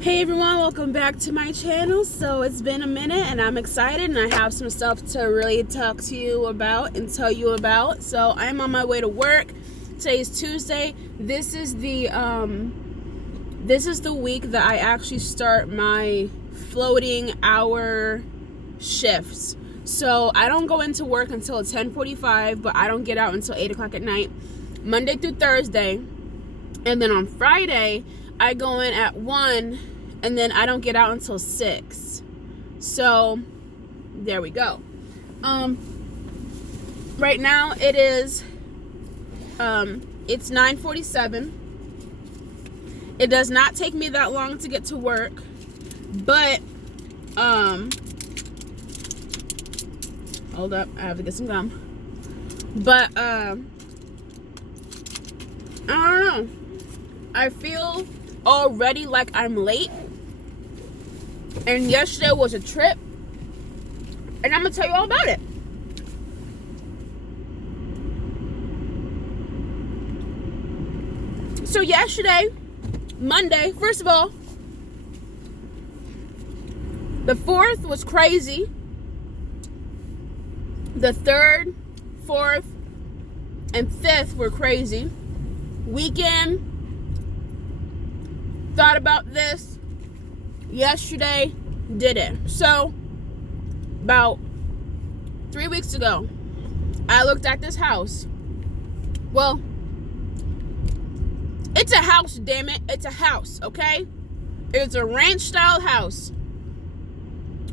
Hey everyone, welcome back to my channel. So it's been a minute and I'm excited and I have some stuff to really talk to you about and tell you about. So I'm on my way to work. Today's Tuesday. This is the week that I actually start my floating hour shifts. So I don't go into work until 10:45, but I don't get out until 8 o'clock at night, Monday through Thursday. And then on Friday, I go in at 1, and then I don't get out until 6. So, there we go. Right now it is, it's 9:47. It does not take me that long to get to work, but, hold up, I have to get some gum. But, I don't know. I feel already like I'm late, and yesterday was a trip, and I'm gonna tell you all about it. So yesterday, Monday, first of all, the 4th was crazy. The 3rd, 4th, and 5th were crazy. Weekend, thought about this. Yesterday, did it. So, about 3 weeks ago, I looked at this house. Well, it's a house, damn it. It's a house, okay? It's a ranch-style house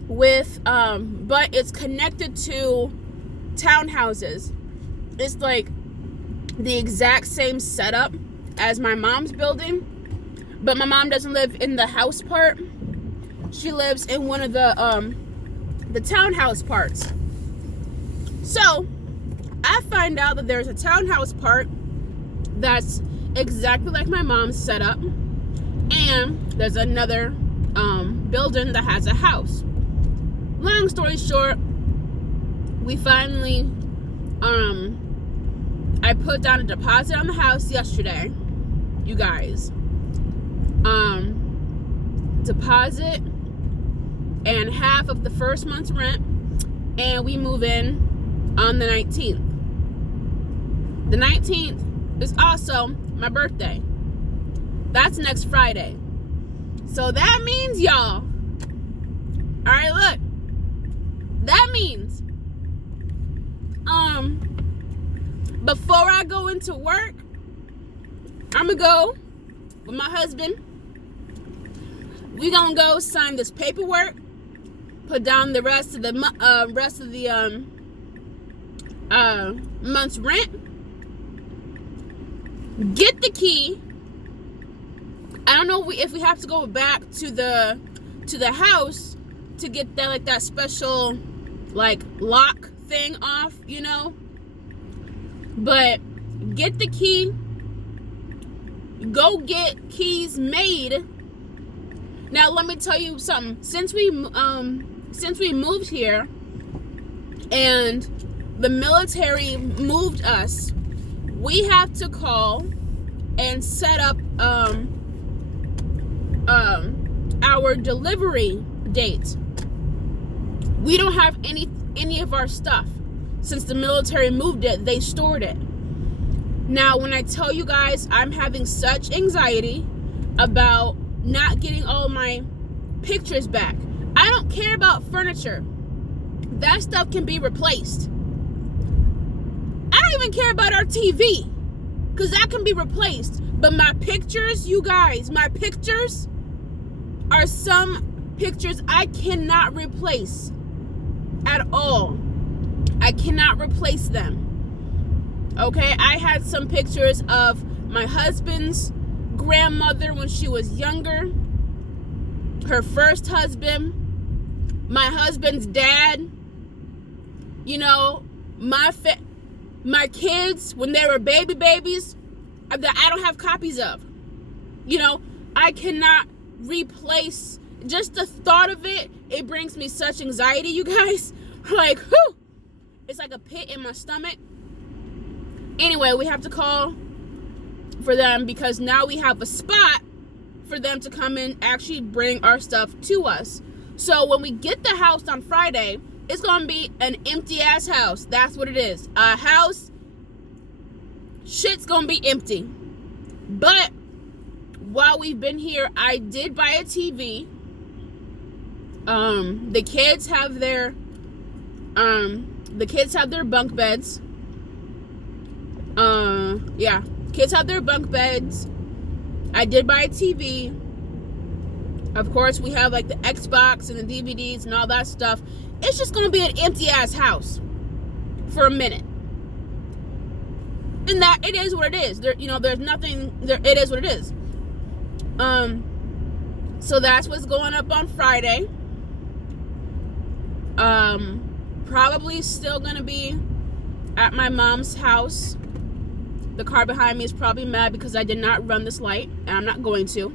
with, but it's connected to townhouses. It's like the exact same setup as my mom's building. But my mom doesn't live in the house part. She lives in one of the townhouse parts. So, I find out that there's a townhouse part that's exactly like my mom's setup. And there's another building that has a house. Long story short, we finally, I put down a deposit on the house yesterday, you guys. Deposit and half of the first month's rent, and we move in on the 19th. The 19th is also my birthday. That's next Friday. So that means, y'all, alright, look, that means before I go into work, I'm gonna go with my husband. We gonna go sign this paperwork, put down the rest of the month's rent, get the key. I don't know if we have to go back to the house to get that special like lock thing off, you know. But get the key. Go get keys made. Now let me tell you something. Since we moved here and the military moved us, we have to call and set up our delivery date. We don't have any of our stuff. Since the military moved it, they stored it. Now, when I tell you guys I'm having such anxiety about not getting all my pictures back, I don't care about furniture. That stuff can be replaced. I don't even care about our TV, because that can be replaced. But my pictures, you guys, my pictures are some pictures I cannot replace at all. I cannot replace them. Okay, I had some pictures of my husband's grandmother when she was younger, her first husband, my husband's dad, you know, my kids when they were babies that I don't have copies of. You know, I cannot replace. Just the thought of it brings me such anxiety, you guys. Like, whew, it's like a pit in my stomach. Anyway, we have to call for them because now we have a spot for them to come and actually bring our stuff to us. So when we get the house on Friday, it's going to be an empty ass house. That's what it is. A house, shit's going to be empty. But while we've been here, I did buy a TV. The kids have their bunk beds. Kids have their bunk beds. I did buy a TV. Of course, we have like the Xbox and the DVDs and all that stuff. It's just gonna be an empty ass house for a minute. And that it is what it is. There's nothing there. It is what it is. So that's what's going up on Friday. Probably still gonna be at my mom's house. The car behind me is probably mad because I did not run this light, and I'm not going to.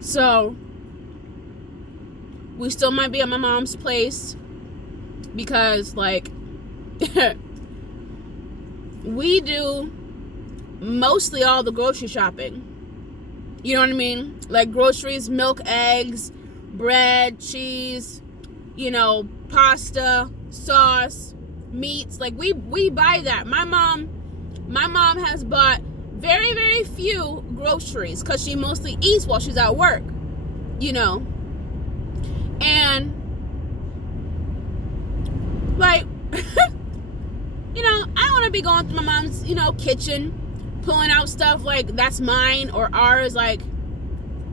So we still might be at my mom's place because, like, we do mostly all the grocery shopping. You know what I mean? Like groceries, milk, eggs, bread, cheese, pasta, sauce, meats. Like we buy that. My mom has bought very, very few groceries because she mostly eats while she's at work, and like I don't want to be going through my mom's kitchen pulling out stuff like that's mine or ours. Like,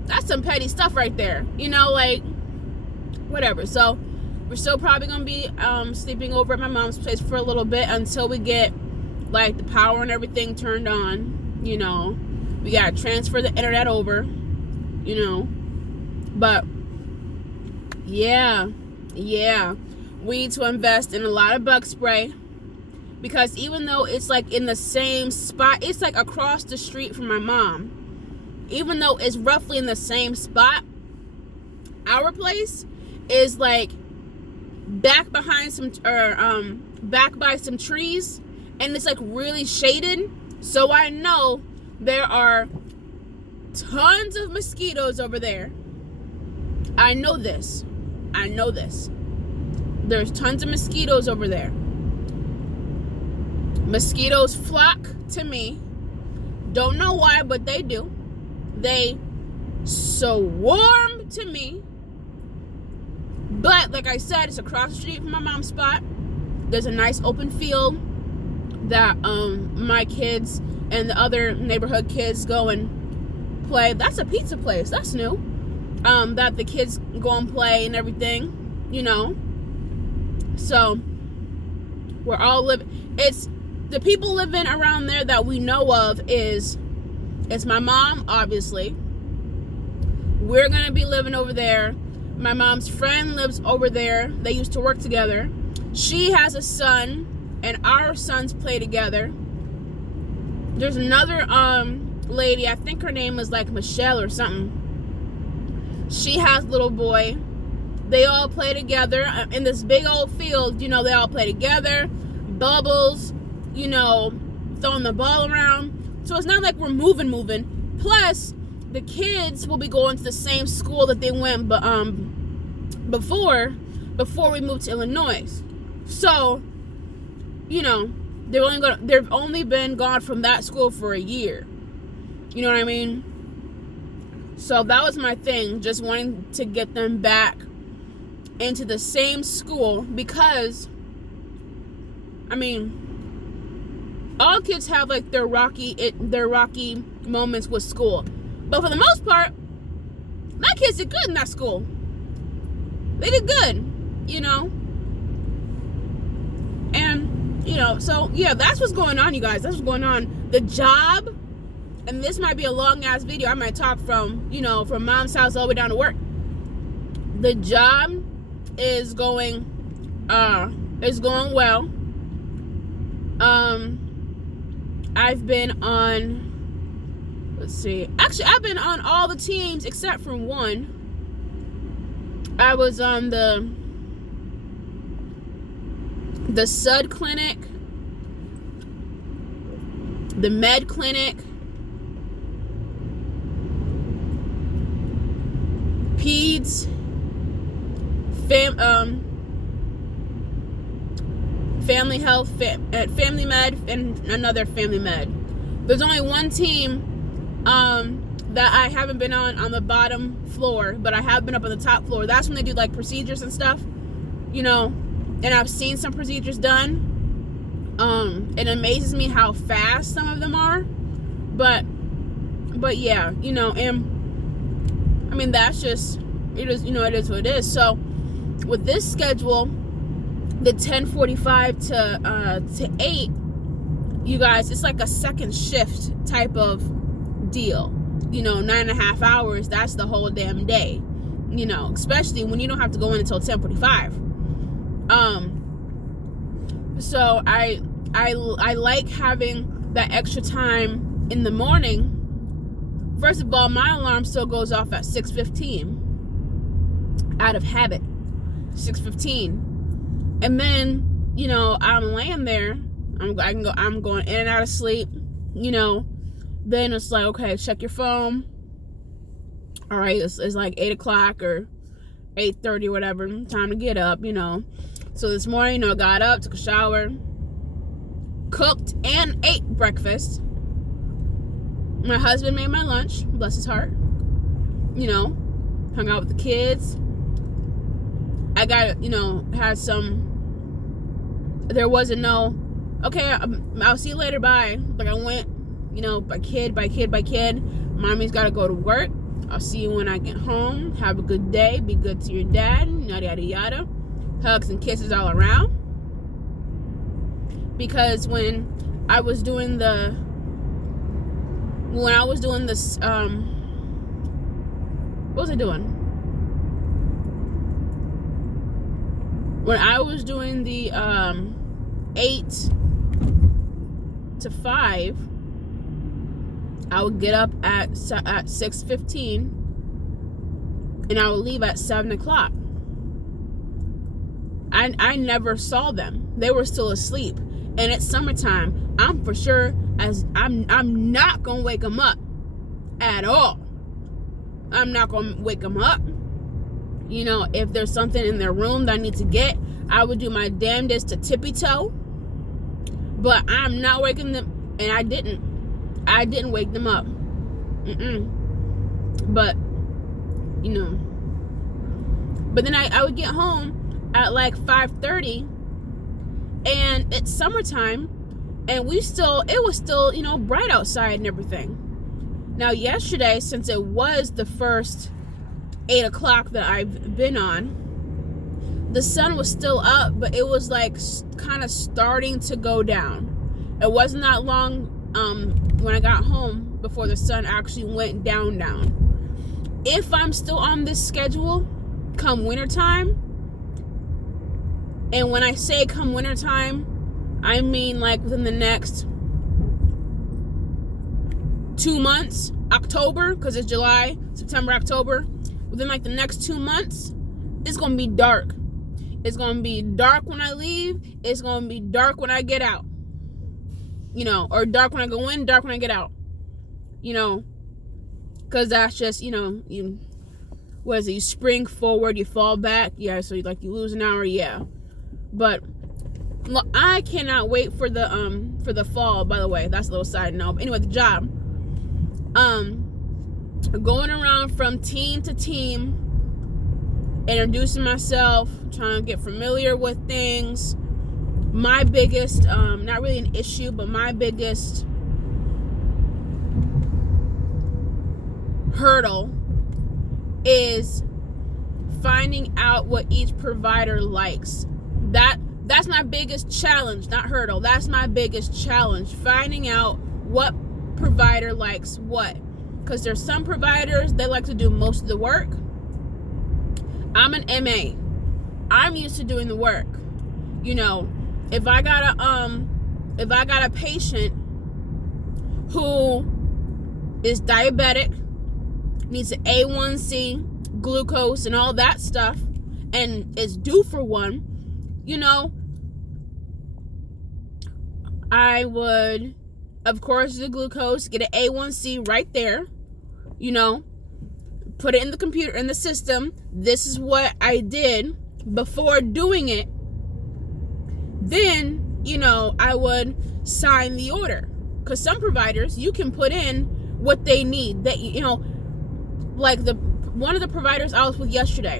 that's some petty stuff right there, like whatever. So we're still probably gonna be sleeping over at my mom's place for a little bit until we get like the power and everything turned on. We gotta transfer the internet over, but yeah, we need to invest in a lot of bug spray, because even though it's like in the same spot, it's like across the street from my mom, even though it's roughly in the same spot, our place is like back behind back by some trees, and it's like really shaded. So I know there are tons of mosquitoes over there. I know this. There's tons of mosquitoes over there. Mosquitoes flock to me. Don't know why, but they do. They swarm to me. But like I said, it's across the street from my mom's spot. There's a nice open field that my kids and the other neighborhood kids go and play. That's a pizza place. That's new. That the kids go and play and everything, So we're all living. It's the people living around there that we know of it's my mom, obviously. We're gonna be living over there. My mom's friend lives over there. They used to work together. She has a son, and our sons play together. There's another lady, I think her name is like Michelle or something. She has a little boy. They all play together in this big old field. They all play together. Bubbles, throwing the ball around. So it's not like we're moving. Plus, the kids will be going to the same school that they went before we moved to Illinois. So, they've only been gone from that school for a year. You know what I mean? So that was my thing, just wanting to get them back into the same school, because all kids have like their rocky moments with school, but for the most part, my kids did good in that school. They did good, and so yeah, that's what's going on, you guys. That's what's going on. The job, and this might be a long ass video. I might talk from mom's house all the way down to work. The job is going well. I've been on, I've been on all the teams except for one. I was on the SUD clinic, the med clinic, peds, family health, family med, and another family med. There's only one team that I haven't been on the bottom floor, but I have been up on the top floor. That's when they do like procedures and stuff, and I've seen some procedures done. It amazes me how fast some of them are, but yeah, and I mean, that's just, it is what it is. So with this schedule, the 10:45 to 8, you guys, it's like a second shift type of deal. 9.5 hours, that's the whole damn day, especially when you don't have to go in until 10:45. So I like having that extra time in the morning. First of all, my alarm still goes off at 6:15 out of habit. 6:15. And then, I'm laying there. I'm going in and out of sleep. Then it's like, okay, check your phone. All right, it's like 8 o'clock or 8:30 or whatever. Time to get up, So this morning, I got up, took a shower, cooked and ate breakfast. My husband made my lunch, bless his heart. Hung out with the kids. I got, had some, there wasn't no, okay, I'll see you later, bye. Like I went, by kid. Mommy's got to go to work. I'll see you when I get home. Have a good day. Be good to your dad. Yada, yada, yada. Hugs and kisses all around. Because when I was doing this, what was I doing? When I was doing the 8 to 5, I would get up at 6:15 and I would leave at 7 o'clock. I never saw them. They were still asleep. And it's summertime. I'm for sure, I'm not going to wake them up at all. I'm not going to wake them up. If there's something in their room that I need to get, I would do my damnedest to tippy toe. But I'm not waking them, and I didn't wake them up. But, but then I would get home at like 5:30, and it's summertime, and it was still, bright outside and everything. Now yesterday, since it was the first 8 o'clock that I've been on, the sun was still up, but it was like kind of starting to go down. It wasn't that long when I got home before the sun actually went down. If I'm still on this schedule come wintertime, and when I say come wintertime, I mean like within the next 2 months, October, because it's July, September, October. Within like the next 2 months, it's going to be dark. It's going to be dark when I leave. It's going to be dark when I get out. Or dark when I go in, dark when I get out. Because that's just, you spring forward, you fall back. Yeah, so you lose an hour, yeah. But look, I cannot wait for the fall, by the way. That's a little side note. But anyway, the job. Going around from team to team, introducing myself, trying to get familiar with things. My biggest, not really an issue, but my biggest hurdle is finding out what each provider likes. That's my biggest challenge, not hurdle. That's my biggest challenge, finding out what provider likes what. Because there's some providers, they like to do most of the work. I'm an MA. I'm used to doing the work. If I got a patient who is diabetic, needs an A1C, glucose, and all that stuff, and is due for one, I would of course, the glucose, get an A1C right there, you know, put it in the computer, in the system. This is what I did before doing it. Then, you know, I would sign the order. Because some providers, you can put in what they need. That, you know, like one of the providers I was with yesterday,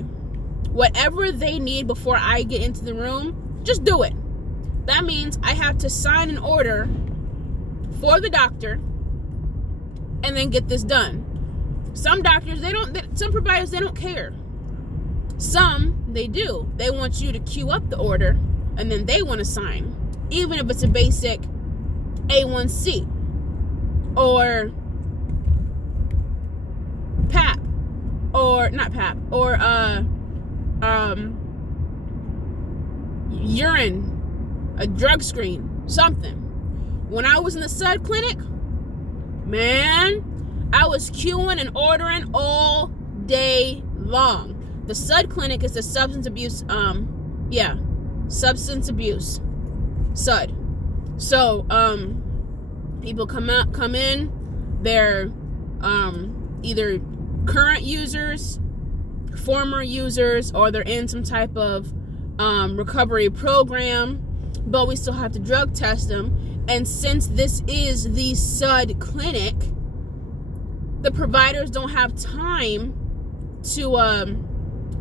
whatever they need before I get into the room, just do it. That means I have to sign an order for the doctor and then get this done. Some doctors, some providers, they don't care. Some, they do. They want you to queue up the order and then they want to sign, even if it's a basic A1C or PAP or not PAP or urine, a drug screen, something. When I was in the SUD clinic, man, I was queuing and ordering all day long. The SUD clinic is the substance abuse, substance abuse, SUD. So, people come in, they're either current users, former users, or they're in some type of recovery program, but we still have to drug test them. And since this is the SUD clinic, the providers don't have time to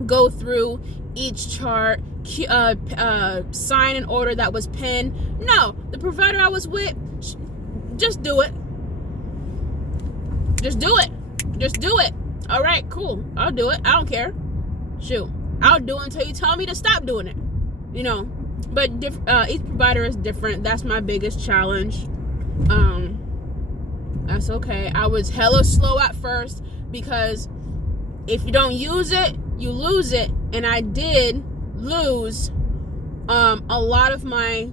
go through each chart, sign an order that was penned. No, the provider I was with, just do it. Just do it. Just do it. All right, cool. I'll do it. I don't care. Shoot. I'll do it until you tell me to stop doing it. You know, but each provider is different. That's my biggest challenge. That's okay. I was hella slow at first because if you don't use it, you lose it. And I did lose all of my,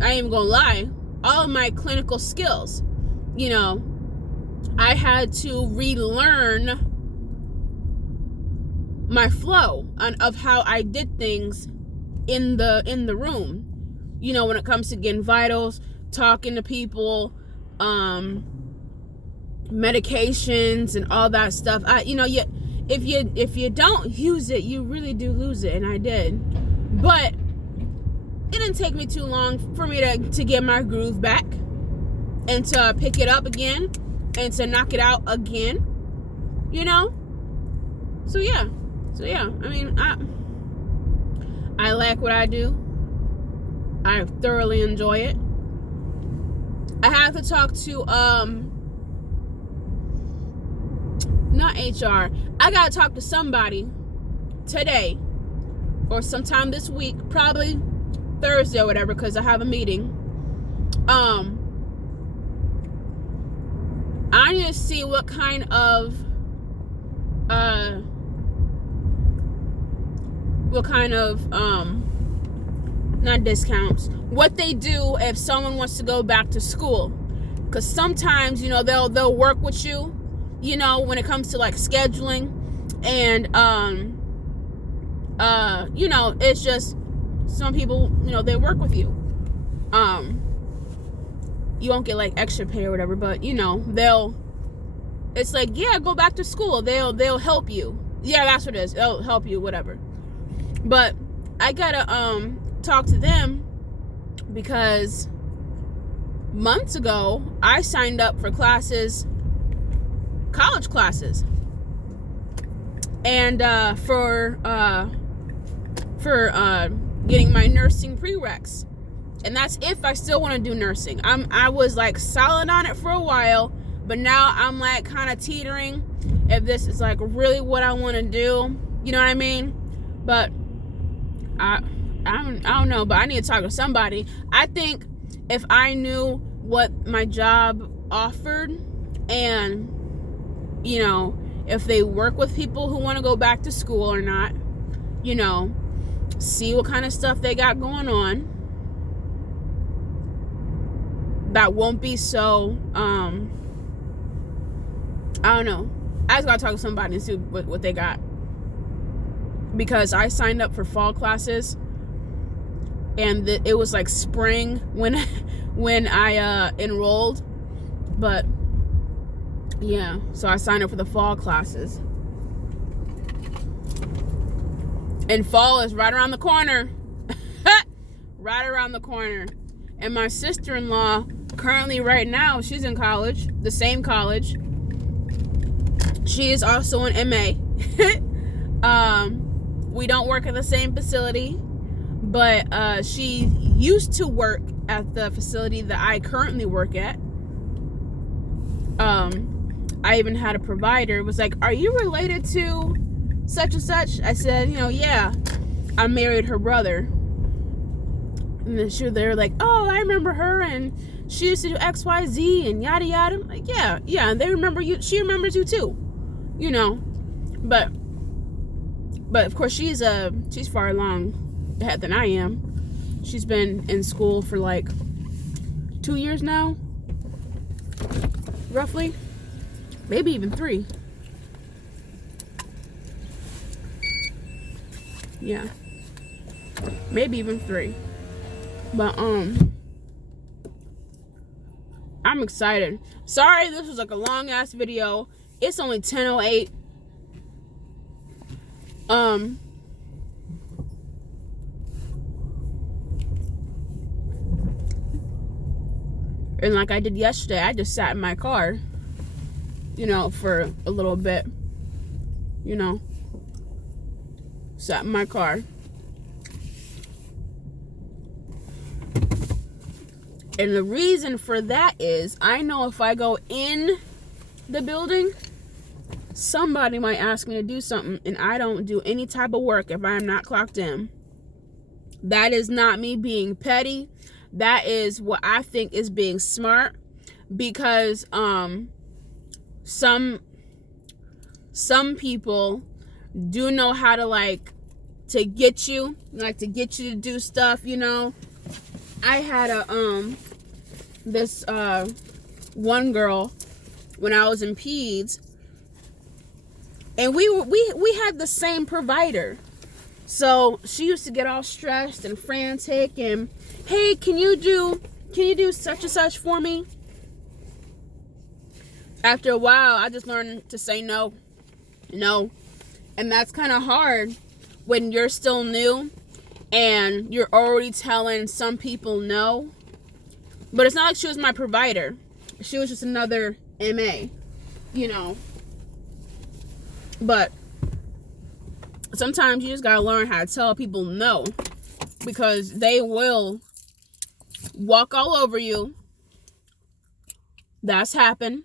I ain't even gonna lie, all of my clinical skills. You know, I had to relearn my flow of how I did things in the room. You know, when it comes to getting vitals, talking to people, medications and all that stuff. If you don't use it, you really do lose it, and I did. But it didn't take me too long for me to get my groove back and to pick it up again and to knock it out again, you know? So yeah, I mean, I like what I do. I thoroughly enjoy it. I have to talk to, not HR. I gotta talk to somebody today or sometime this week, probably Thursday or whatever, because I have a meeting. I need to see what kind of not discounts, what they do if someone wants to go back to school. Because sometimes, you know, they'll work with you, you know, when it comes to like scheduling, and you know, it's just some people, you know, they work with you. You won't get like extra pay or whatever, but you know, it's like, yeah, go back to school. They'll help you. Yeah, that's what it is. They'll help you, whatever. But I gotta talk to them because months ago I signed up for classes, college classes, and for getting my nursing prereqs, and that's if I still want to do nursing. I was like solid on it for a while, but now I'm like kind of teetering if this is like really what I want to do. You know what I mean? But I don't know, but I need to talk to somebody. I think if I knew what my job offered, and you know, if they work with people who want to go back to school or not, you know, see what kind of stuff they got going on, that won't be so I don't know. I just gotta talk to somebody and see what they got, because I signed up for fall classes and it was like spring when I enrolled. But yeah, so I signed up for the fall classes, and fall is right around the corner. Right around the corner. And my sister-in-law, currently right now, she's in college, the same college. She is also an MA. We don't work at the same facility, but she used to work at the facility that I currently work at. I even had a provider. It was like, are you related to such and such? I said, yeah, I married her brother. And then they were like, oh, I remember her, and she used to do XYZ and yada yada. I'm like, yeah, and they remember you. She remembers you too, But of course, she's far along ahead than I am. She's been in school for like 2 years now, roughly, maybe even 3. Yeah, maybe even 3. But I'm excited. Sorry this was like a long ass video. It's only 10:08. And like I did yesterday, I just sat in my car, for a little bit. Sat in my car. And the reason for that is I know if I go in the building, somebody might ask me to do something, and I don't do any type of work if I am not clocked in. That is not me being petty. That is what I think is being smart, because some people do know how to to get you to do stuff. I had this one girl when I was in peds, and we had the same provider. So she used to get all stressed and frantic and, hey, can you do such and such for me? After a while, I just learned to say no. And that's kind of hard when you're still new and you're already telling some people no. But it's not like she was my provider. She was just another MA, But sometimes you just gotta learn how to tell people no, because they will walk all over you. That's happened.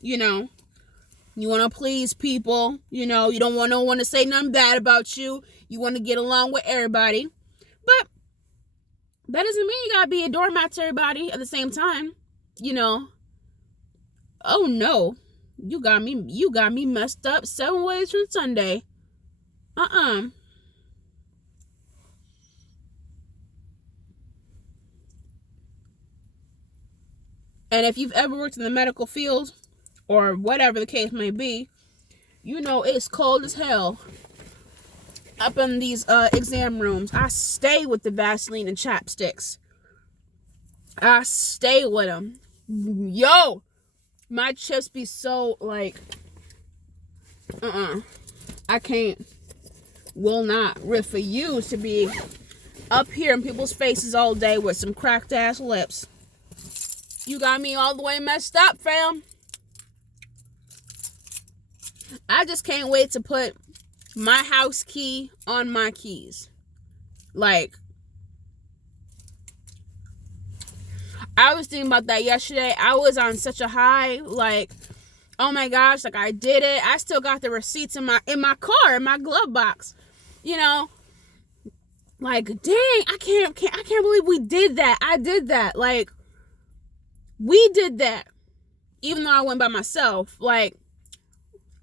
You want to please people. You don't want no one to say nothing bad about you. You want to get along with everybody. But that doesn't mean you gotta be a doormat to everybody at the same time. Oh no, you got me messed up 7 ways from Sunday. And if you've ever worked in the medical field, or whatever the case may be, it's cold as hell up in these exam rooms. I stay with the Vaseline and chapsticks. I stay with them. Yo, my chips be so I can't, will not refuse to be up here in people's faces all day with some cracked ass lips. You got me all the way messed up, fam. I just can't wait to put my house key on my keys. I was thinking about that yesterday. I was on such a high, oh my gosh, I did it. I still got the receipts in my car, in my glove box. Dang, I can't believe we did that. I did that. We did that. Even though I went by myself.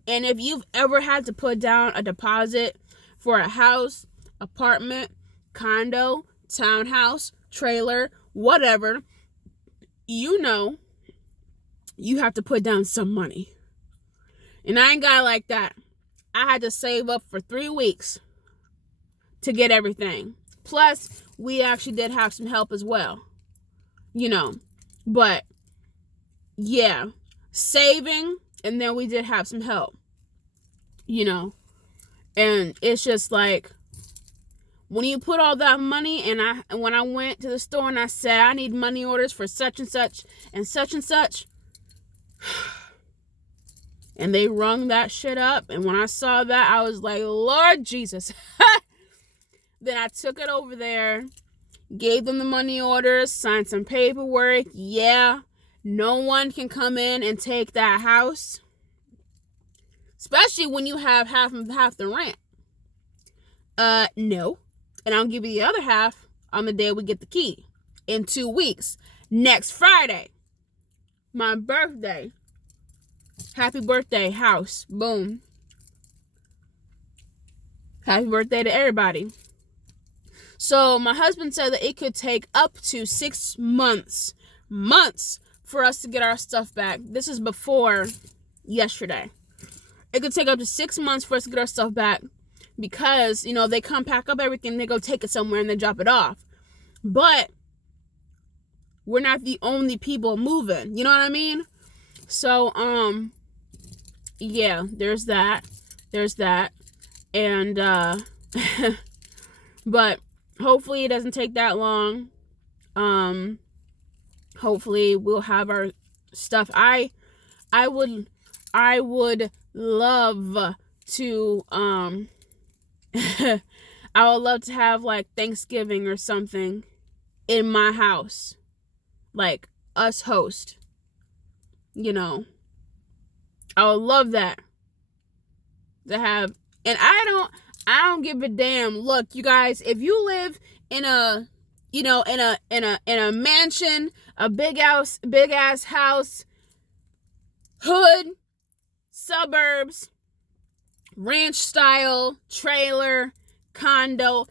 And if you've ever had to put down a deposit for a house, apartment, condo, townhouse, trailer, whatever, you have to put down some money. And I ain't got it like that. I had to save up for 3 weeks to get everything. Plus, we actually did have some help as well, but yeah, saving, and then we did have some help, and it's just like, when you put all that money, and when I went to the store and I said, I need money orders for such and such and such and such, and they rung that shit up, and when I saw that, I was like, Lord Jesus. Then I took it over there, gave them the money orders, signed some paperwork. Yeah, no one can come in and take that house, especially when you have half the rent. No. And I'll give you the other half on the day we get the key in 2 weeks. Next Friday, my birthday. Happy birthday, house. Boom. Happy birthday to everybody. So my husband said that it could take up to 6 months for us to get our stuff back. This is before yesterday. It could take up to 6 months for us to get our stuff back, because, they come pack up everything, they go take it somewhere, and they drop it off. But we're not the only people moving. You know what I mean? So, yeah, there's that. And, but hopefully it doesn't take that long. Hopefully we'll have our stuff. I would love to, I would love to have like Thanksgiving or something in my house, like us host, I would love that to have. And I don't give a damn. Look, you guys, if you live in a, in a mansion, a big ass house, hood, suburbs, ranch style, trailer, condo,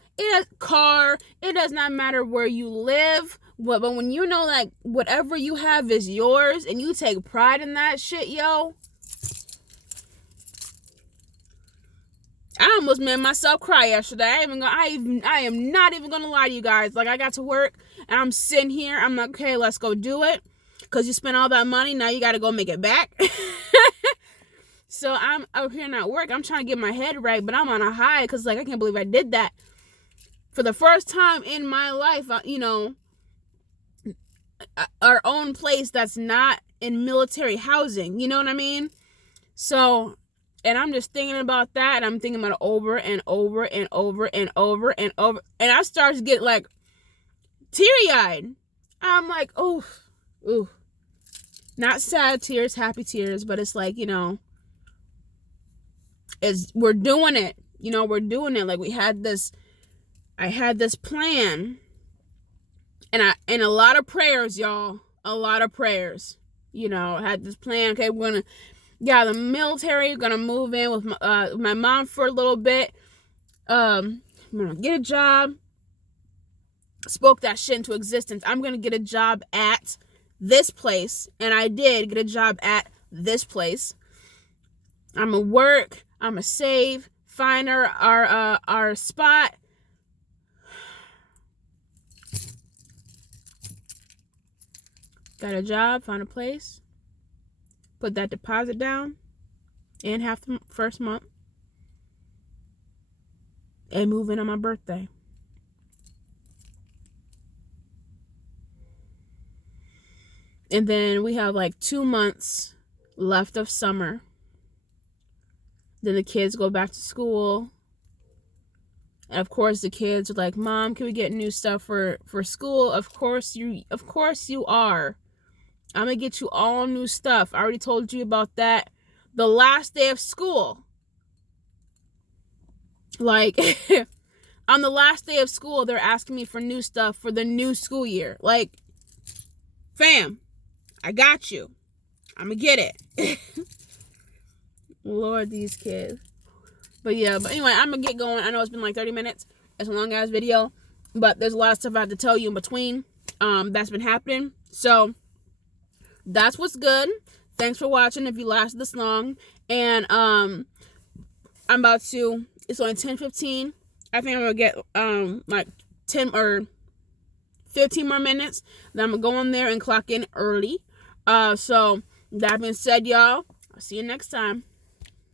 car, it does not matter where you live. But when you know, like, whatever you have is yours and you take pride in that shit, yo. I almost made myself cry yesterday. I am not even gonna lie to you guys. Like, I got to work and I'm sitting here. I'm like, okay, let's go do it. Cause you spent all that money. Now you gotta go make it back. So I'm out here at work. I'm trying to get my head right, but I'm on a high because, like, I can't believe I did that. For the first time in my life, our own place that's not in military housing. You know what I mean? So, and I'm just thinking about that. And I'm thinking about it over and over and over and over and over. And I start to get, like, teary-eyed. I'm like, ooh. Not sad tears, happy tears, but it's like, we're doing it. We're doing it. Like, I had this plan, and a lot of prayers, y'all. A lot of prayers. I had this plan. Okay, we're gonna get out of the military. Gonna move in with my mom for a little bit. I'm gonna get a job. Spoke that shit into existence. I'm gonna get a job at this place, and I did get a job at this place. I'm gonna work. I'm gonna save, find our spot. Got a job, found a place, put that deposit down, and half the first month, and move in on my birthday. And then we have like 2 months left of summer. Then the kids go back to school. And of course the kids are like, Mom, can we get new stuff for school? Of course you are. I'm gonna get you all new stuff. I already told you about that the last day of school. Like, on the last day of school, they're asking me for new stuff for the new school year. Like, fam, I got you. I'm gonna get it. Lord, these kids. But anyway, I'm gonna get going. I know it's been like 30 minutes. It's a long ass video, but there's a lot of stuff I have to tell you in between that's been happening. So that's what's good. Thanks for watching if you lasted this long. And it's only 10:15. I think I'm gonna get like 10 or 15 more minutes. Then I'm going to go in there and clock in early. So, that being said, y'all, I'll see you next time.